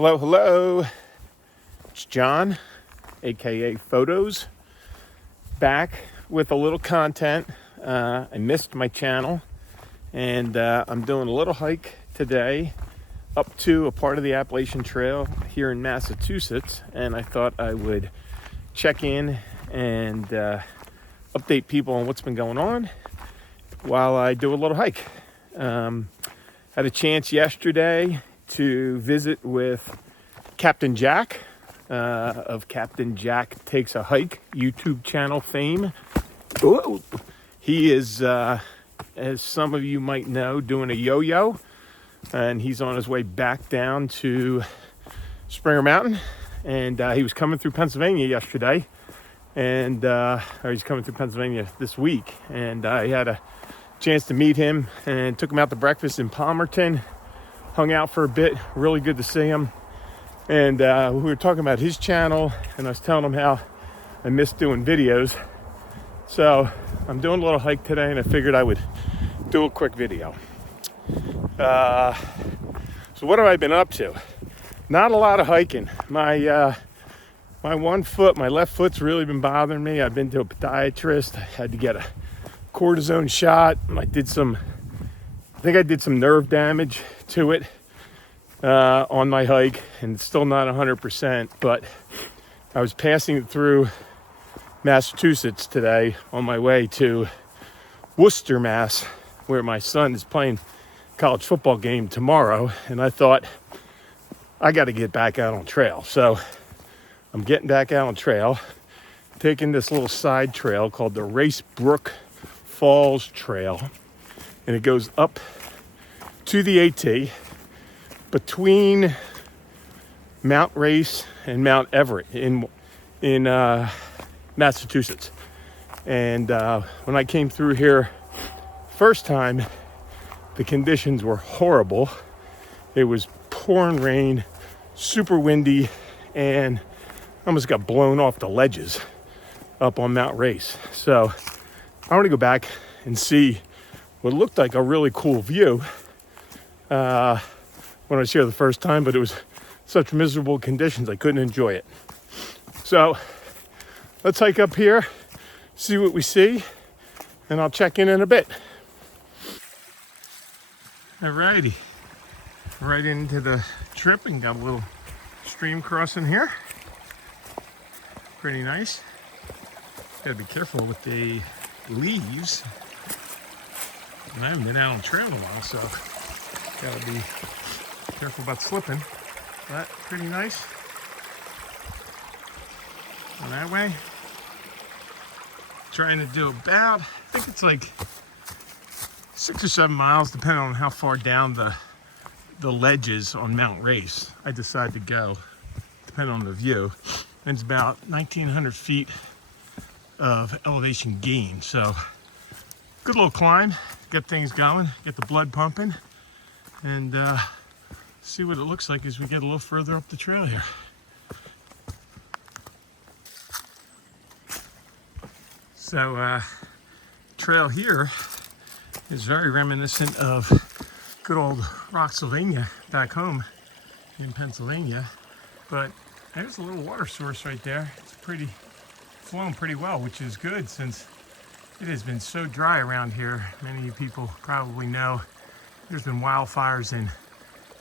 Hello, hello. It's John, aka Photos, back with a little content. I missed my channel, and I'm doing a little hike today up to a part of the Appalachian Trail here in Massachusetts, and I thought I would check in and update people on what's been going on while I do a little hike. Had a chance yesterday to visit with Captain Jack of Captain Jack Takes a Hike YouTube channel fame. Whoa. He is, as some of you might know, doing a yo-yo, and he's on his way back down to Springer Mountain, and he was coming through Pennsylvania yesterday, and or he's coming through Pennsylvania this week, and I had a chance to meet him and took him out to breakfast in Palmerton. Hung out for a bit, really good to see him. And we were talking about his channel, and I was telling him how I miss doing videos. So I'm doing a little hike today, and I figured I would do a quick video. So what have I been up to? Not a lot of hiking. My left foot's really been bothering me. I've been to a podiatrist. I had to get a cortisone shot. I think I did some nerve damage to it on my hike, and it's still not 100%, but I was passing through Massachusetts today on my way to Worcester, Mass, where my son is playing a college football game tomorrow, and I thought I got to get back out on trail. So I'm getting back out on trail, taking this little side trail called the Racebrook Falls Trail, and it goes up to the AT between Mount Race and Mount Everett in Massachusetts. And when I came through here first time, the conditions were horrible. It was pouring rain, super windy, and I almost got blown off the ledges up on Mount Race. So I want to go back and see what looked like a really cool view when I was here the first time, but it was such miserable conditions I couldn't enjoy it. So let's hike up here, see what we see, and I'll check in a bit. Alrighty, right into the trip, and got a little stream crossing here. Pretty nice. Gotta be careful with the leaves. And I haven't been out on trail in a while, so gotta be careful about slipping. But pretty nice. And that way, trying to do about, I think it's like 6 or 7 miles, depending on how far down the ledges on Mount Race I decide to go, depending on the view. And it's about 1,900 feet of elevation gain, so good little climb, get things going, get the blood pumping, and see what it looks like as we get a little further up the trail here. So trail here is very reminiscent of good old Rocksylvania back home in Pennsylvania, but there's a little water source right there. It's flowing pretty well, which is good since it has been so dry around here. Many of you people probably know there's been wildfires in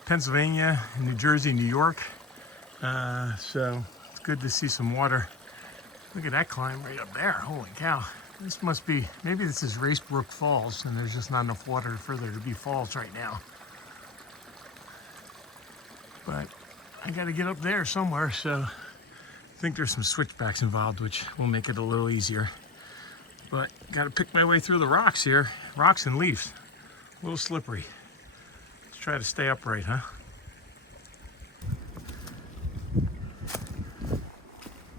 Pennsylvania, New Jersey, New York. So it's good to see some water. Look at that climb right up there. Holy cow. This must be, maybe this is Racebrook Falls, and there's just not enough water for there to be falls right now. But I got to get up there somewhere, so I think there's some switchbacks involved, which will make it a little easier. But got to pick my way through the rocks here. Rocks and leaves. A little slippery. Let's try to stay upright, huh?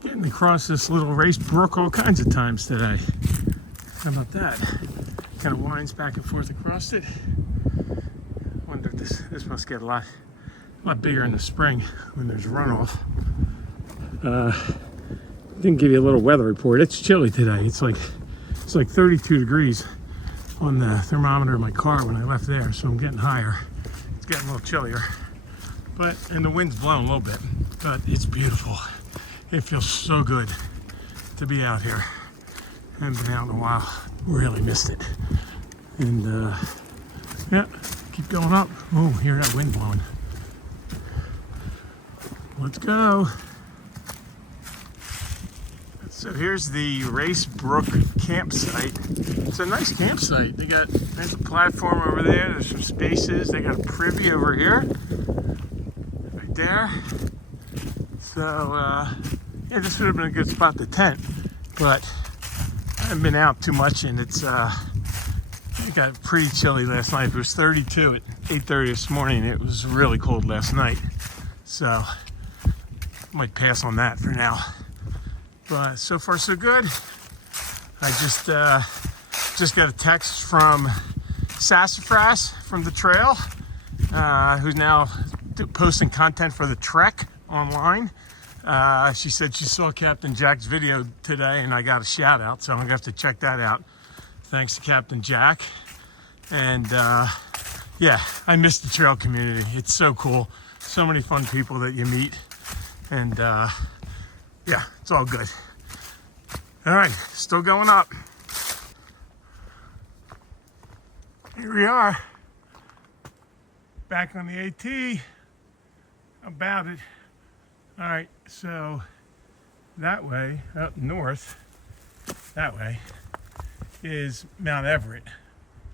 Getting across this little Racebrook all kinds of times today. How about that? Kind of winds back and forth across it. Wonder if this must get a lot bigger in the spring when there's runoff. Didn't give you a little weather report. It's chilly today. It's like 32 degrees on the thermometer in my car when I left there, so I'm getting higher. It's getting a little chillier. and the wind's blowing a little bit, but it's beautiful. It feels so good to be out here. I haven't been out in a while. Really missed it. And yeah, keep going up. Oh, hear that wind blowing. Let's go. So here's the Race Brook campsite. It's a nice campsite. There's a platform over there. There's some spaces. They got a privy over here, right there. So yeah, this would have been a good spot to tent, but I haven't been out too much, and it got pretty chilly last night. It was 32 at 8:30 this morning. It was really cold last night, so might pass on that for now. But so far so good. I just got a text from Sassafras from the trail, who's now posting content for the trek online. She said she saw Captain Jack's video today, and I got a shout out, so I'm gonna have to check that out. Thanks to Captain Jack. And yeah, I miss the trail community. It's so cool. So many fun people that you meet. And yeah, it's all good. All right, still going up. Here we are, back on the AT. About it. All right, so that way, up north, that way, is Mount Everett.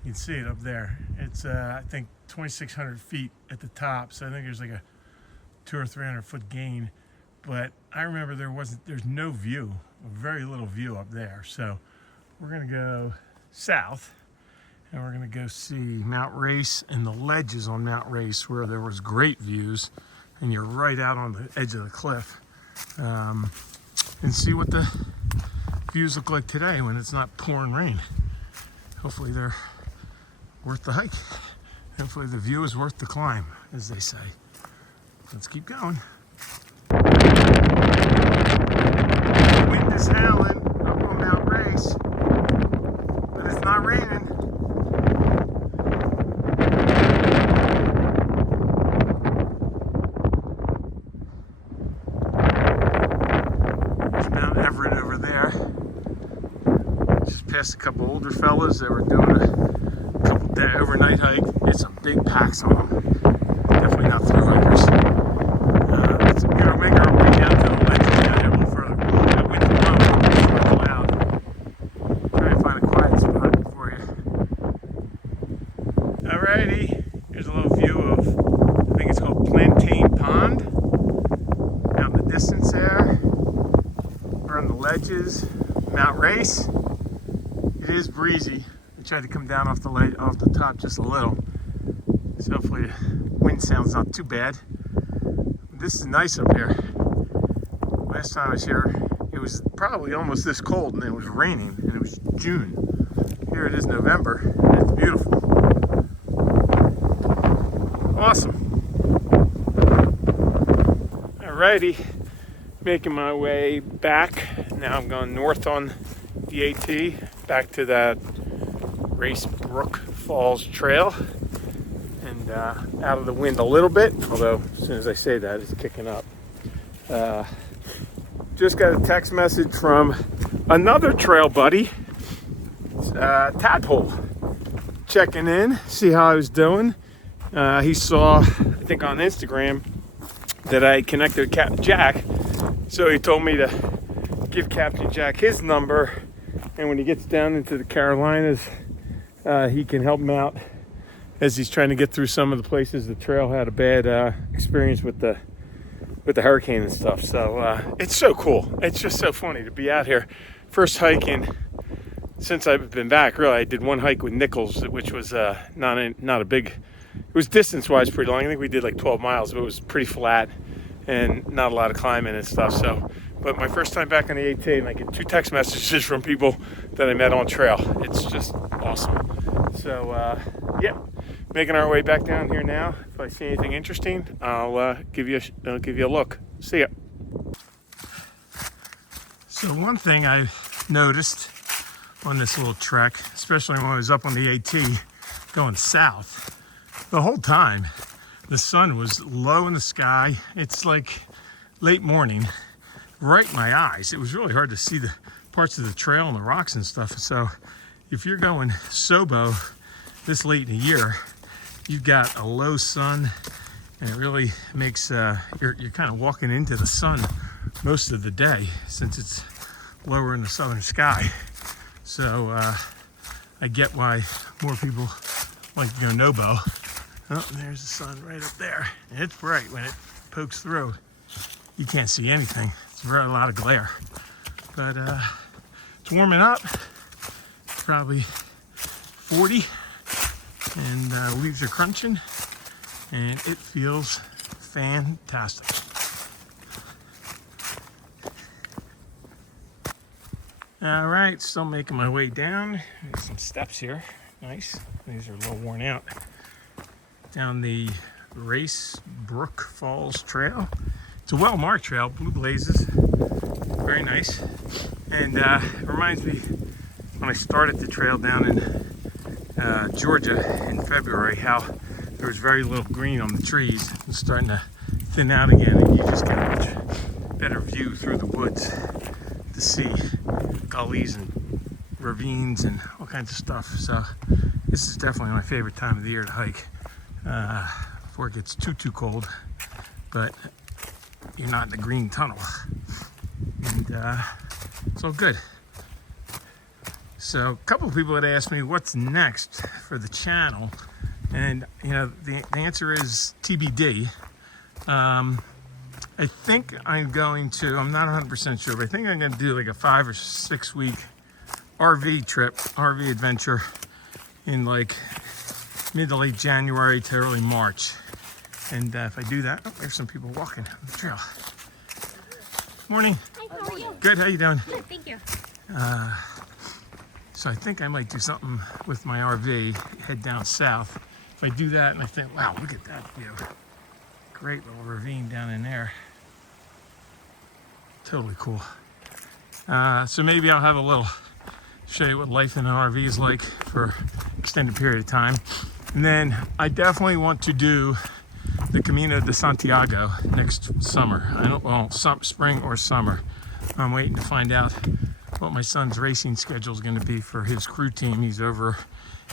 You can see it up there. It's, I think, 2,600 feet at the top, so I think there's like a 200 or 300 foot gain. But I remember there's no view, very little view up there. So we're gonna go south, and we're gonna go see Mount Race and the ledges on Mount Race, where there was great views, and you're right out on the edge of the cliff, and see what the views look like today when it's not pouring rain. Hopefully they're worth the hike. Hopefully the view is worth the climb, as they say. Let's keep going. The wind is howling up on Mount Race, but it's not raining. There's Mount Everett over there. Just past a couple older fellas that were doing a couple day overnight hike. It's some big packs on them. Definitely not through hikers. Let's make our way down to the ledge down here a little further. That wind's blowing, it's really loud. Try and find a quiet spot for you. Alrighty, here's a little view of, I think it's called Plantain Pond. Out in the distance there. We're on the ledges, Mount Race. It is breezy. I tried to come down off the top just a little. So hopefully the wind sound's not too bad. This is nice up here. Last time I was here, it was probably almost this cold, and it was raining, and it was June. Here it is November, and it's beautiful. Awesome. Alrighty, making my way back. Now I'm going north on the AT, back to that Race Brook Falls Trail. And out of the wind a little bit, although as soon as I say that, it's kicking up. Just got a text message from another trail buddy, Tadpole, checking in, see how I was doing. He saw, I think on Instagram, that I connected with Captain Jack, so he told me to give Captain Jack his number, and when he gets down into the Carolinas, he can help him out as he's trying to get through some of the places the trail had a bad experience with the hurricane and stuff. So it's so cool. It's just so funny to be out here. First hiking since I've been back. Really, I did one hike with Nichols, which was not a big. It was distance-wise pretty long. I think we did like 12 miles, but it was pretty flat and not a lot of climbing and stuff. So, but my first time back on the AT, and I get 2 text messages from people that I met on trail. It's just awesome. So yeah. Making our way back down here now. If I see anything interesting, I'll give you a look. See ya. So one thing I noticed on this little trek, especially when I was up on the AT going south, the whole time the sun was low in the sky. It's like late morning, right in my eyes. It was really hard to see the parts of the trail and the rocks and stuff. So if you're going Sobo this late in the year, you've got a low sun, and it really makes you're kind of walking into the sun most of the day since it's lower in the southern sky. So I get why more people like to go Nobo. Oh, there's the sun right up there. And it's bright when it pokes through. You can't see anything. It's a lot of glare. But it's warming up. Probably 40. And leaves are crunching. And it feels fantastic. All right, still making my way down. There's some steps here. Nice. These are a little worn out. Down the Race Brook Falls Trail. It's a well-marked trail, blue blazes. Very nice. And it reminds me when I started the trail down in Georgia in February, how there was very little green on the trees. It's starting to thin out again, and you just get a much better view through the woods to see gullies and ravines and all kinds of stuff. So this is definitely my favorite time of the year to hike before it gets too cold, but you're not in the green tunnel, and it's all good. So a couple of people had asked me what's next for the channel, and you know, the answer is TBD. I think I'm going to, I'm not 100% sure, but I think I'm going to do like a 5 or 6 week RV trip, RV adventure in like mid to late January to early March. And if I do that, oh, there's some people walking on the trail. Morning. Hi, how are you? Good, how you doing? Good, thank you. So I think I might do something with my RV, head down south. If I do that and I think, wow, look at that view. Great little ravine down in there. Totally cool. So maybe I'll have a little, show you what life in an RV is like for an extended period of time. And then I definitely want to do the Camino de Santiago next summer. I don't, well, spring or summer. I'm waiting to find out what my son's racing schedule is going to be for his crew team. He's over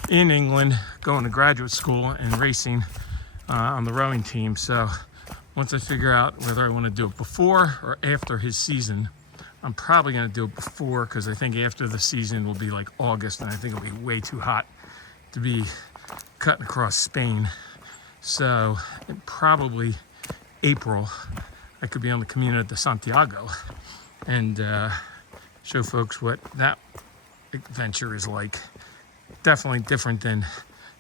in England going to graduate school and racing on the rowing team. So once I figure out whether I want to do it before or after his season, I'm probably going to do it before, because I think after the season will be like August, and I think it'll be way too hot to be cutting across Spain. So probably April, I could be on the Camino de Santiago and show folks what that adventure is like. Definitely different than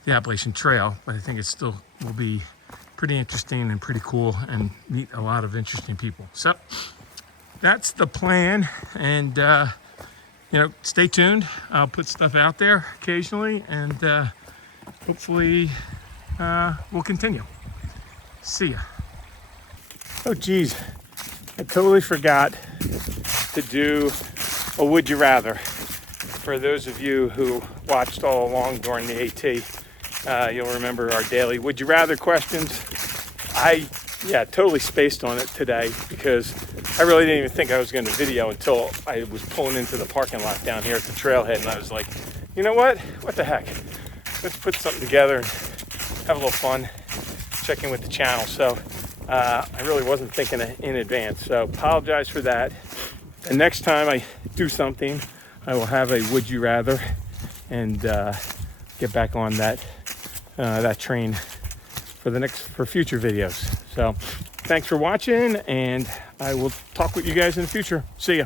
the Appalachian Trail, but I think it still will be pretty interesting and pretty cool and meet a lot of interesting people. So that's the plan, and you know, stay tuned. I'll put stuff out there occasionally, and hopefully we'll continue. See ya. Oh geez, I totally forgot to do a Would You Rather. For those of you who watched all along during the AT, you'll remember our daily Would You Rather questions. I totally spaced on it today because I really didn't even think I was going to video until I was pulling into the parking lot down here at the trailhead, and I was like, you know what the heck, let's put something together and have a little fun, check in with the channel. So I really wasn't thinking in advance, so apologize for that. And next time I do something, I will have a Would You Rather and get back on that train for future videos. So thanks for watching, and I will talk with you guys in the future. See ya.